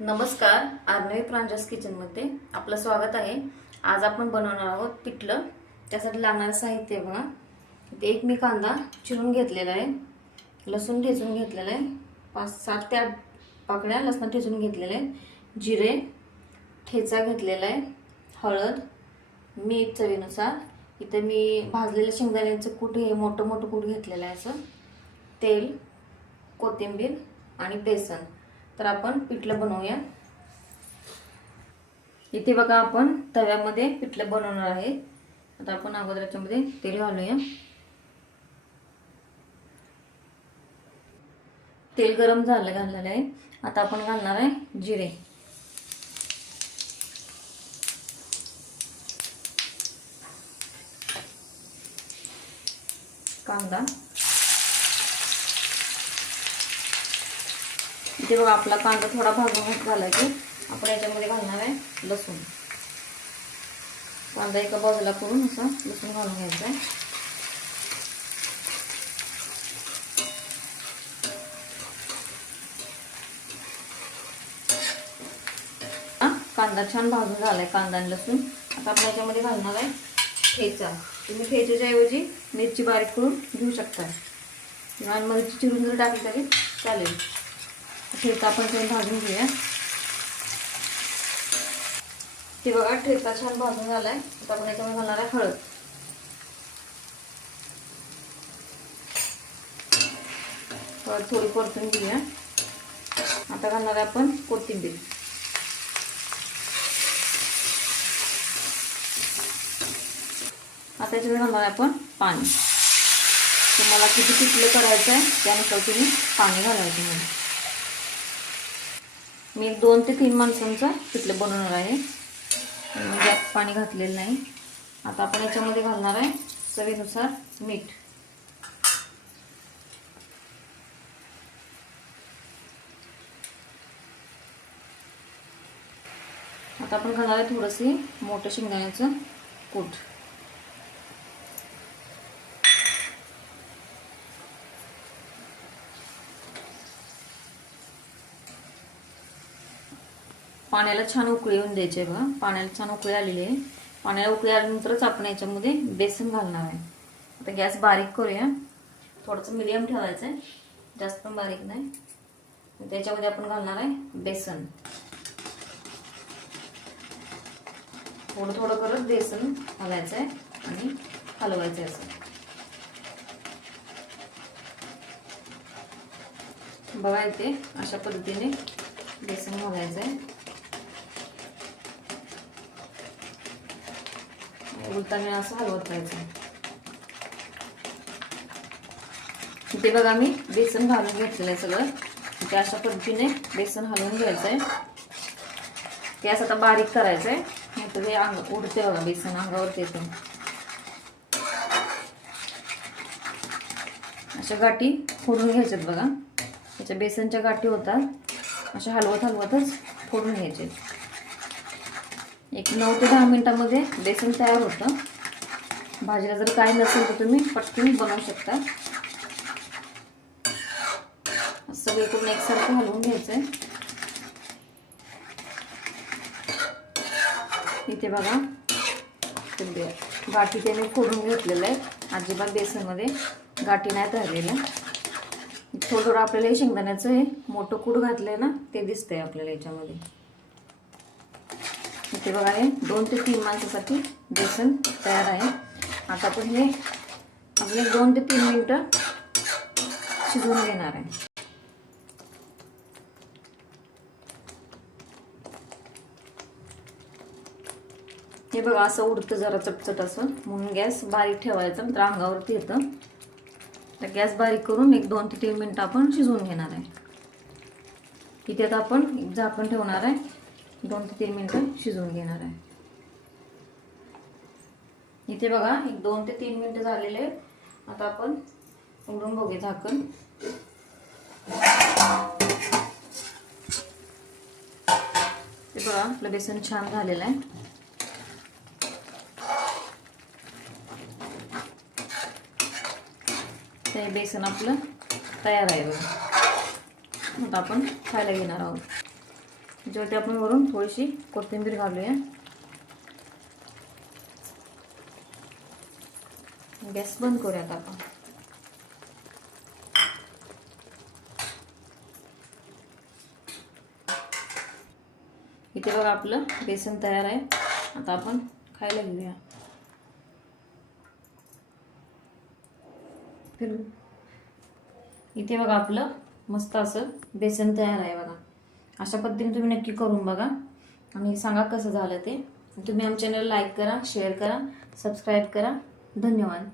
नमस्कार, आर्नवी प्रांजस किचनमध्ये आपलं स्वागत आहे। आज आपण बनवणार आहोत पिठलं। त्यासाठी लागणारे साहित्य बघा। एक मी कांदा चिरून घेतलेला आहे, लसूण ठेचून घेतलेला आहे, 5-7 ते 8 पाकळ्या लसूण ठेचून घेतलेले आहे, जिरे ठेचा घेतलेला आहे, हळद, मीठ चवीनुसार। इथे मी भाजलेले शेंगदाण्याचं कूट हे मोठं कूट घेतलेलं आहे, असं तेल, कोथिंबीर आणि बेसन। तर आपण पिठलं बनवूया। इथे बघा आपण तव्यामध्ये पिठलं बनवणार आहे। आता आपण अगोदर याच्यामध्ये तेल घालूया। तेल गरम झालेलं आहे। आता आपण घालणार आहे जिरे, कांदा। इथे बघा आपला कांदा थोडा भाजून झाला की आपण याच्यामध्ये घालणार आहे लसूण। कांदा एका बाजूला करून असा लसूण घालून घ्यायचा आहे। कांदा छान भाजून झालाय, कांदा आणि लसूण। आता आपण याच्यामध्ये घालणार आहे ठेचा। तुम्ही ठेच्याच्या ऐवजी मिरची बारीक करून घेऊ शकता किंवा मिरची चिरून जर टाकली तरी चालेल। ठेचा आपण छान भाजून घेऊया। ते बघा ठेचा छान भाजून झालाय। आता आपण याच्यामध्ये घालणार आहे हळद, थोडी परतून घेऊया। आता घालणार आहे आपण कोथिंबीर, आता याच्यामध्ये घालणार आहे आपण पाणी। तुम्हाला किती पिठलं करायचं आहे त्यानुसार तुम्ही पाणी घालायचं। मी 2 ते 3 माणसांचं पिठलं बनवणार आहे, जास्त पाणी घातलेलं नाही। आता आपण याच्यामध्ये घालणार आहे चवीनुसार मीठ, आता आपण घालणार आहे थोडंसं मोठं शेंगदाण्याचं कूट। पाण्याला छान उकळी येऊन द्यायची आहे बघा। पाण्याला छान उकळी आलेली आहे। पाण्याला उकळी आल्यानंतरच आपण याच्यामध्ये बेसन घालणार आहे। आता गॅस बारीक करूया, थोडंसं मीडियम ठेवायचं आहे, जास्त पण बारीक नाही। त्याच्यामध्ये आपण घालणार आहे बेसन, थोडं करत बेसन घालायचं आहे आणि हलवायचं आहे असं। बघा इथे अशा पद्धतीने बेसन घालायचं आहे। उलटाने असं हलवत राहायचं। इथे बघा मी बेसन घालून घेतलेलं आहे सगळं। इथे अशा पद्धतीने बेसन हलवून घ्यायचं आहे। गॅस आता बारीक करायचं आहे, नाही तर हे उडते बघा, बेसन अंगावरती येतं। अशा गाठी फोडून घ्यायच्यात बघा। याच्या बेसनच्या गाठी होतात, अशा हलवतच फोडून घ्यायचे। एक 9 ते 10 मिनिटांमध्ये बेसन तयार होतं। भाजीला जर काही नसेल तर तुम्ही पटकन बनवू शकता। सगळीकडून एकसारखं हलवून घ्यायचंय। इथे बघा गाठी त्याने फोडून घेतलेलं आहे, अजिबात बेसनमध्ये गाठी नाही राहिलेल्या। थोडं आपल्याला शेंगदाण्याचं हे मोठं कूट घातलंय ना, ते दिसतंय आपल्याला याच्यामध्ये। इथे बघा हे 2 ते 3 माणसासाठी बेसन तयार आहे। आता आपण हे आपले 2 ते 3 मिनिटं शिजवून घेणार आहे। हे बघा असं उडतं जरा चटचट असं, म्हणून गॅस बारीक ठेवायचा, तर अंगावरती येतं। तर गॅस बारीक करून एक 2 ते 3 मिनिटं आपण शिजवून घेणार आहे। इथे आता आपण झाकण ठेवणार आहे, 2 ते 3 मिनिटं शिजवून घेणार आहे। इथे बघा एक 2 ते 3 मिनिटं झालेले आहेत। आता आपण उघडून बघूया झाकण। हे बघा आपलं बेसन छान झालेलं आहे। ते बेसन आपलं तयार आहे बघा। आता आपण खायला घेणार आहोत। त्याच्यावरती आपण वरून थोडीशी कोथिंबीर घालूया. गॅस बंद करूयात आपण. इथे बघा आपलं बेसन तयार आहे. आता आपण खायला घेऊया. इथे बघा आपलं मस्त असं बेसन तयार आहे बघा. अशा पद्धतीने तुम्ही नक्की करून बघा आणि सांगा कसं झालं ते. तुम्ही आमच्या चॅनल लाईक करा, शेअर करा, सबस्क्राईब करा. धन्यवाद.